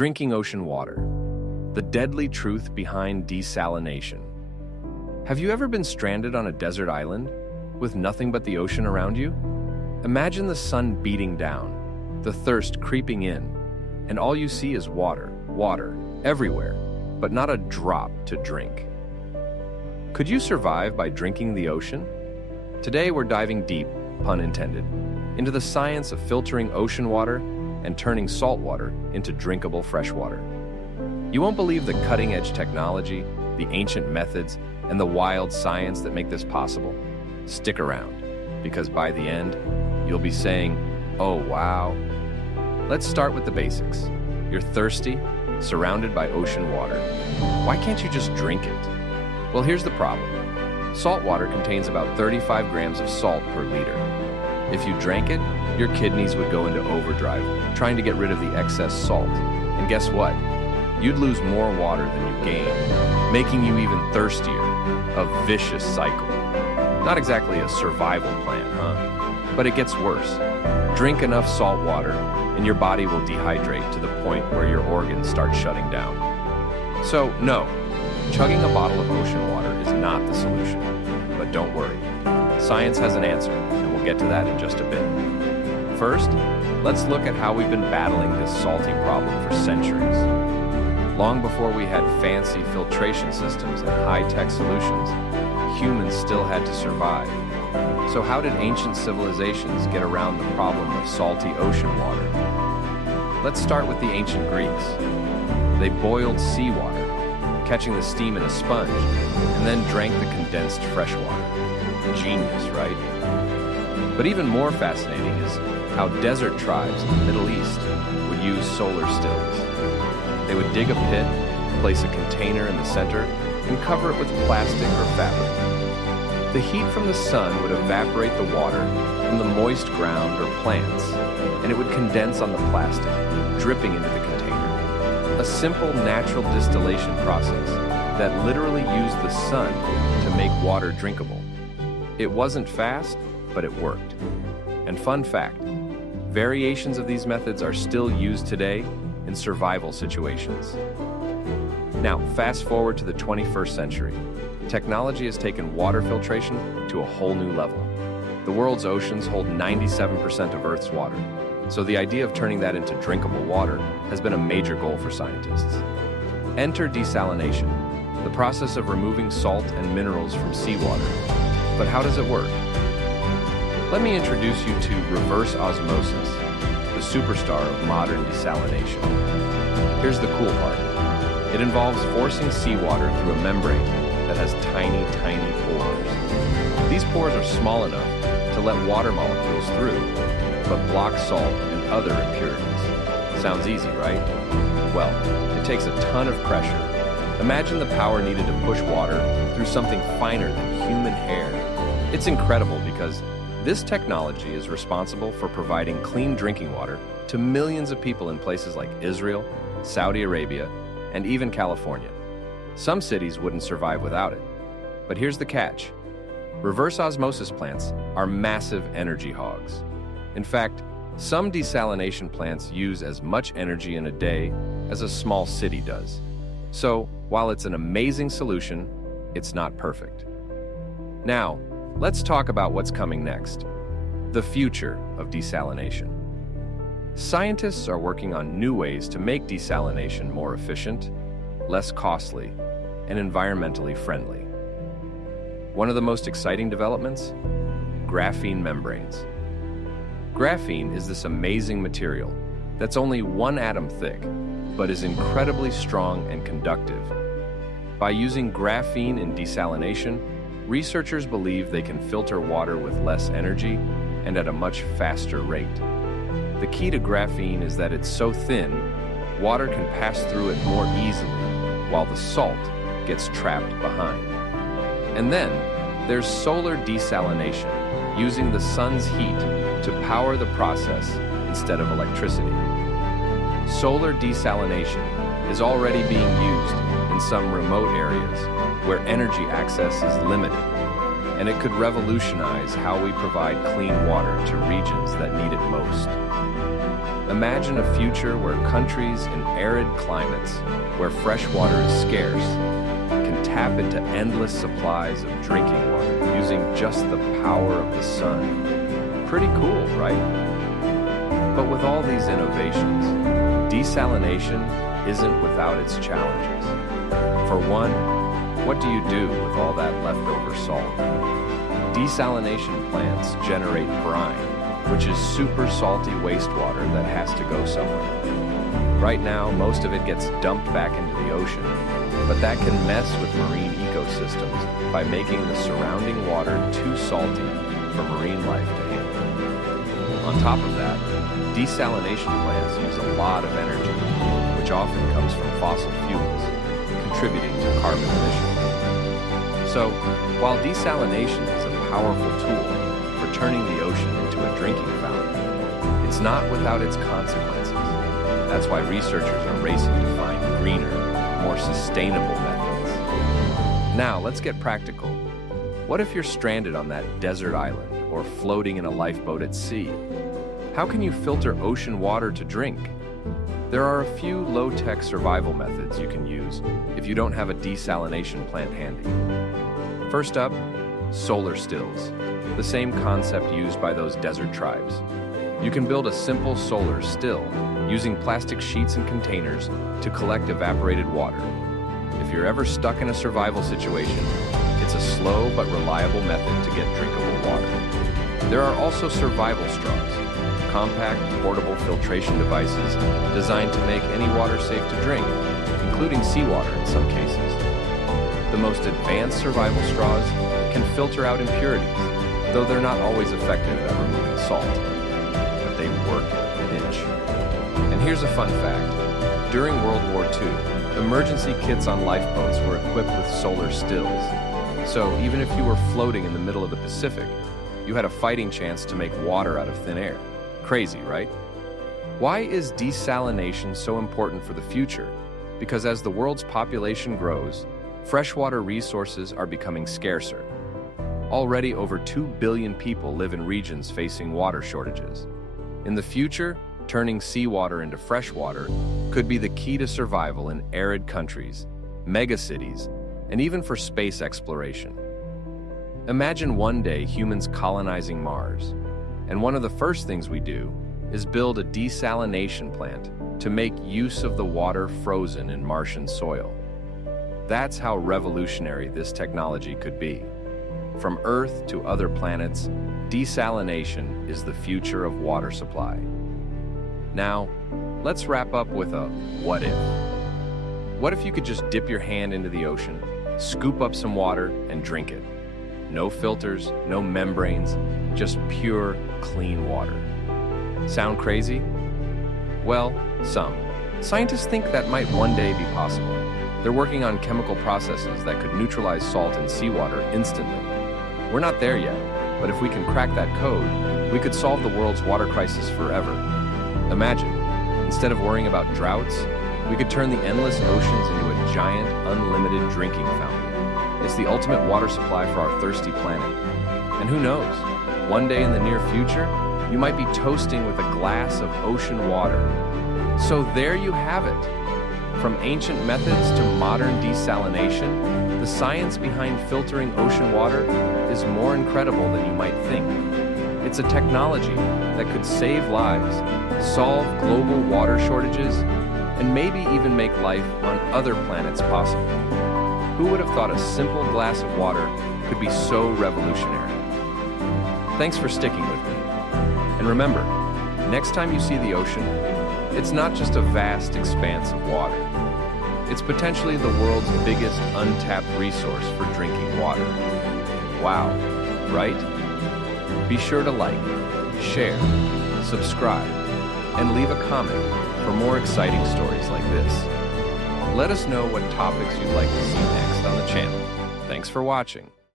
Drinking ocean water. The deadly truth behind desalination. Have you ever been stranded on a desert island with nothing but the ocean around you? Imagine the sun beating down, the thirst creeping in, and all you see is water, everywhere, but not a drop to drink. Could you survive by drinking the ocean? Today we're diving deep, pun intended, into the science of filtering ocean water and turning salt water into drinkable fresh water. You won't believe the cutting-edge technology, the ancient methods, and the wild science that make this possible. Stick around, because by the end, you'll be saying, "Oh, wow." Let's start with the basics. You're thirsty, surrounded by ocean water. Why can't you just drink it? Well, here's the problem. Salt water contains about 35 grams of salt per liter. If you drank it, your kidneys would go into overdrive, trying to get rid of the excess salt. And guess what? You'd lose more water than you gain, making you even thirstier. A vicious cycle. Not exactly a survival plan, huh? But it gets worse. Drink enough salt water, and your body will dehydrate to the point where your organs start shutting down. So, no, chugging a bottle of ocean water is not the solution. But don't worry. Science has an answer, and we'll get to that in just a bit. First, let's look at how we've been battling this salty problem for centuries. Long before we had fancy filtration systems and high-tech solutions, humans still had to survive. So how did ancient civilizations get around the problem of salty ocean water? Let's start with the ancient Greeks. They boiled seawater, catching the steam in a sponge, and then drank the condensed fresh water. Genius, right? But even more fascinating is how desert tribes in the Middle East would use solar stills. They would dig a pit, place a container in the center, and cover it with plastic or fabric. The heat from the sun would evaporate the water from the moist ground or plants, and it would condense on the plastic, dripping into the container. A simple natural distillation process that literally used the sun to make water drinkable. It wasn't fast, but it worked. And fun fact, variations of these methods are still used today in survival situations. Now, fast forward to the 21st century. Technology has taken water filtration to a whole new level. The world's oceans hold 97% of Earth's water, so the idea of turning that into drinkable water has been a major goal for scientists. Enter desalination, the process of removing salt and minerals from seawater. But how does it work? Let me introduce you to reverse osmosis, the superstar of modern desalination. Here's the cool part. It involves forcing seawater through a membrane that has tiny pores. These pores are small enough to let water molecules through, but block salt and other impurities. Sounds easy, right? Well, it takes a ton of pressure. Imagine the power needed to push water through something finer than human hair. It's incredible because this technology is responsible for providing clean drinking water to millions of people in places like Israel, Saudi Arabia, and even California. Some cities wouldn't survive without it. But here's the catch. Reverse osmosis plants are massive energy hogs. In fact, some desalination plants use as much energy in a day as a small city does. So, while it's an amazing solution, it's not perfect. Now, let's talk about what's coming next. The future of desalination. Scientists are working on new ways to make desalination more efficient, less costly, and environmentally friendly. One of the most exciting developments? Graphene membranes. Graphene is this amazing material that's only one atom thick, but is incredibly strong and conductive. By using graphene in desalination, researchers believe they can filter water with less energy and at a much faster rate. The key to graphene is that it's so thin, water can pass through it more easily, while the salt gets trapped behind. And then, there's solar desalination, using the sun's heat to power the process instead of electricity. Solar desalination is already being used in some remote areas where energy access is limited, and it could revolutionize how we provide clean water to regions that need it most. Imagine a future where countries in arid climates, where fresh water is scarce, can tap into endless supplies of drinking water using just the power of the sun. Pretty cool, right? But with all these innovations, desalination isn't without its challenges. For one, what do you do with all that leftover salt? Desalination plants generate brine, which is super salty wastewater that has to go somewhere. Right now, most of it gets dumped back into the ocean, but that can mess with marine ecosystems by making the surrounding water too salty for marine life to handle. On top of that, desalination plants use a lot of energy, which often comes from fossil fuels, contributing to carbon emissions. So, while desalination is a powerful tool for turning the ocean into a drinking fountain, it's not without its consequences. That's why researchers are racing to find greener, more sustainable methods. Now, let's get practical. What if you're stranded on that desert island or floating in a lifeboat at sea? How can you filter ocean water to drink? There are a few low-tech survival methods you can use if you don't have a desalination plant handy. First up, solar stills, the same concept used by those desert tribes. You can build a simple solar still using plastic sheets and containers to collect evaporated water. If you're ever stuck in a survival situation, it's a slow but reliable method to get drinkable water. There are also survival straws, compact, portable filtration devices designed to make any water safe to drink, including seawater in some cases. The most advanced survival straws can filter out impurities, though they're not always effective at removing salt. But they work in a pinch. And here's a fun fact. During World War II, emergency kits on lifeboats were equipped with solar stills. So even if you were floating in the middle of the Pacific, you had a fighting chance to make water out of thin air. Crazy, right? Why is desalination so important for the future? Because as the world's population grows, freshwater resources are becoming scarcer. Already over 2 billion people live in regions facing water shortages. In the future, turning seawater into freshwater could be the key to survival in arid countries, megacities, and even for space exploration. Imagine one day humans colonizing Mars, and one of the first things we do is build a desalination plant to make use of the water frozen in Martian soil. That's how revolutionary this technology could be. From Earth to other planets, desalination is the future of water supply. Now, let's wrap up with a what if. What if you could just dip your hand into the ocean, scoop up some water, and drink it? No filters, no membranes, just pure, clean water. Sound crazy? Well, some. Scientists think that might one day be possible. They're working on chemical processes that could neutralize salt in seawater instantly. We're not there yet, but if we can crack that code, we could solve the world's water crisis forever. Imagine, instead of worrying about droughts, we could turn the endless oceans into a giant, unlimited drinking fountain. It's the ultimate water supply for our thirsty planet. And who knows, one day in the near future, you might be toasting with a glass of ocean water. So there you have it. From ancient methods to modern desalination, the science behind filtering ocean water is more incredible than you might think. It's a technology that could save lives, solve global water shortages, and maybe even make life on other planets possible. Who would have thought a simple glass of water could be so revolutionary? Thanks for sticking with me. And remember, next time you see the ocean, it's not just a vast expanse of water. It's potentially the world's biggest untapped resource for drinking water. Wow, right? Be sure to like, share, subscribe, and leave a comment for more exciting stories like this. Let us know what topics you'd like to see next on the channel. Thanks for watching.